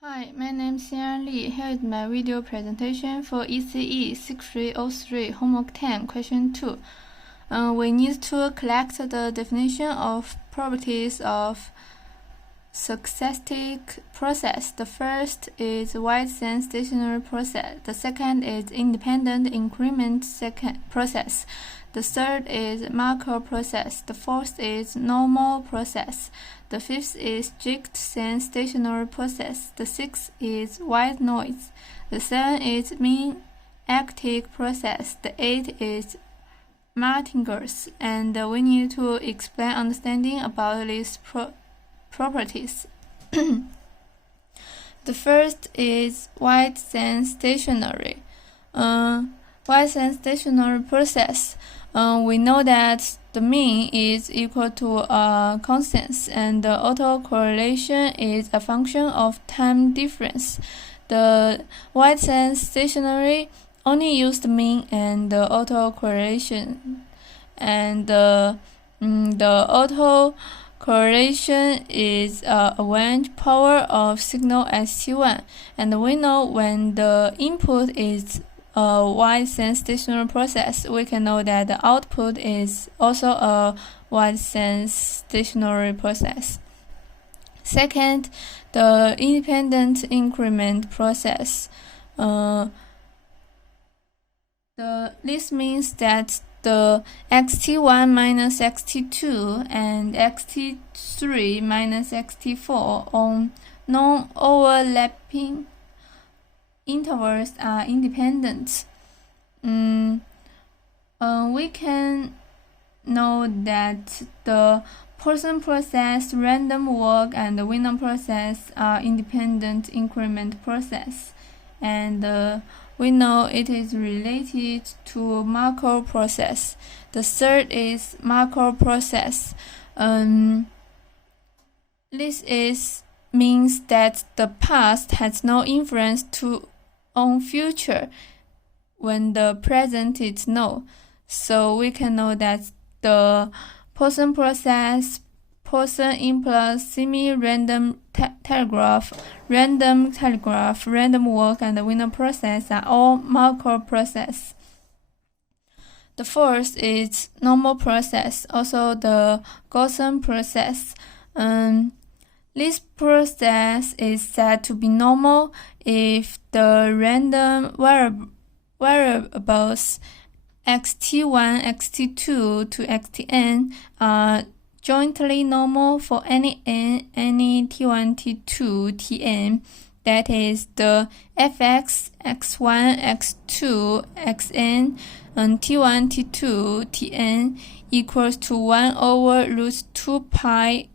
Hi, my name is Xian Li. Here is my video presentation for ECE6303 Homework 10, Question 2. We need to collect the definition of properties of successive process. The first is wide-sense stationary process. The second is independent increment process. The third is macro process. The fourth is normal process. The fifth is strict-sense stationary process. The sixth is white noise. The seventh is mean active process. The eighth is Martingales. And we need to explain understanding about these properties. The first is wide-sense stationary. Wide-sense stationary process. We know that the mean is equal to a constant, and the autocorrelation is a function of time difference. The wide-sense stationary only use the mean and the autocorrelation, and the autocorrelation is a average power of signal at T1, and we know when the input is a wide-sense stationary process, we can know that the output is also a wide-sense stationary process. Second, the independent increment process. This means that the xt1 minus xt2 and xt3 minus xt4 on non-overlapping intervals are independent. We can know that the Poisson process, random walk, and the winner process are independent increment process, and we know it is related to macro process. The third is macro process. This means that the past has no influence on future when the present is null. So we can know that the Poisson process, Poisson impulse, semi-random telegraph, random walk, and the winner process are all macro process. The fourth is normal process, also the Gaussian process. This process is said to be normal if the random variables xt1, xt2 to xtn are jointly normal for any n, any t1, t2, tn. That is, the fx, x1, x2, xn, and t1, t2, tn equals to 1 over root 2 pi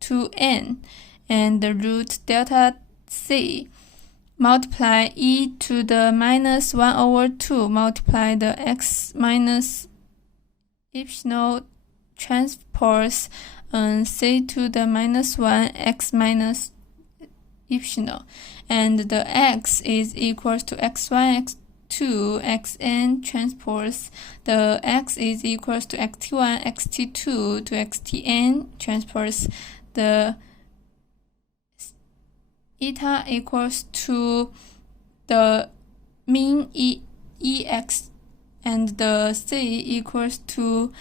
to n, and the root delta c multiply e to the minus 1 over 2 multiply the x minus epsilon transpose c to the minus 1 x minus epsilon, and the x is equals to x1, x2, xn transpose. The x is equals to xt1, xt2 to xtn transpose. The eta equals to the mean ex, and the c equals to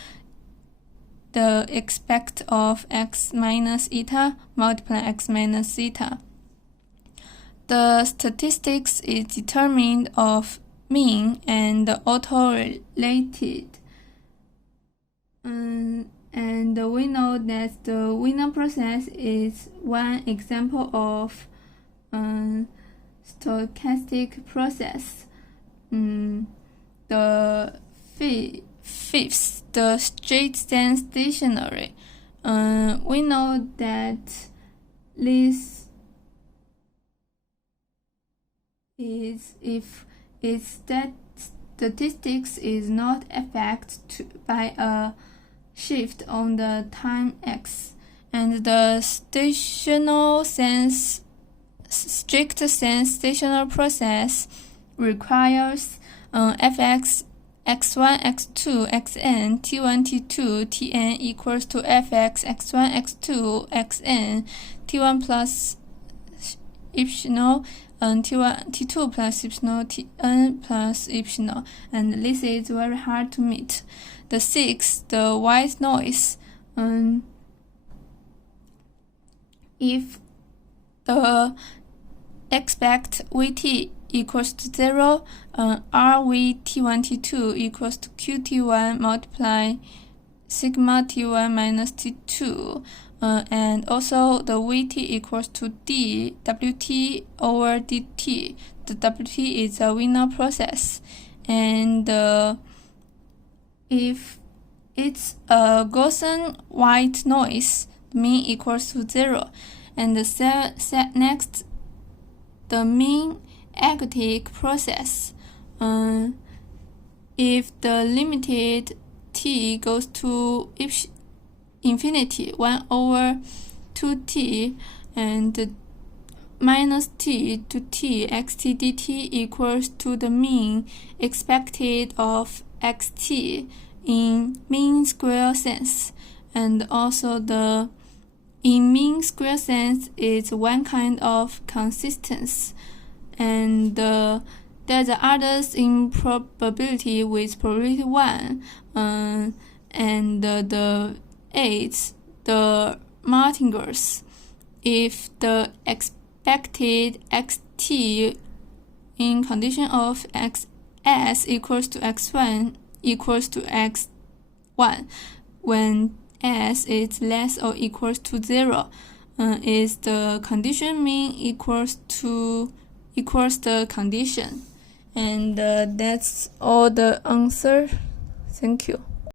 the expect of x minus eta multiply x minus zeta. The statistics is determined of mean and autocorrelated. And we know that the winner process is one example of stochastic process. The fifth, the straight-sense stationary. We know that this is if its statistics is not affected by a shift on the time x, and the strict sense stationary process requires fx, x1, x2, xn, t1, t2, tn equals to fx, x1, x2, xn, t1 plus epsilon T1 T2 plus epsilon Tn plus epsilon, and this is very hard to meet. The sixth, the white noise. If the expect Vt equals to 0, RV T1 T2 equals to QT1 multiply sigma T1 minus T2, and also the Vt equals to d Wt over dt. The Wt is a Wiener process, and if it's a Gaussian white noise, the mean equals to 0. And next, the mean ergodic process. If the limited t goes to infinity, 1 over 2t, and minus t to t xt dt equals to the mean expected of xt in mean square sense, and also the in mean square sense is one kind of consistency, and there's others in probability with probability 1, and the 8th, the martingales. If the expected xt in condition of xs equals to x1 equals to x1, when s is less or equals to 0, is the condition mean equals the condition. And that's all the answer. Thank you.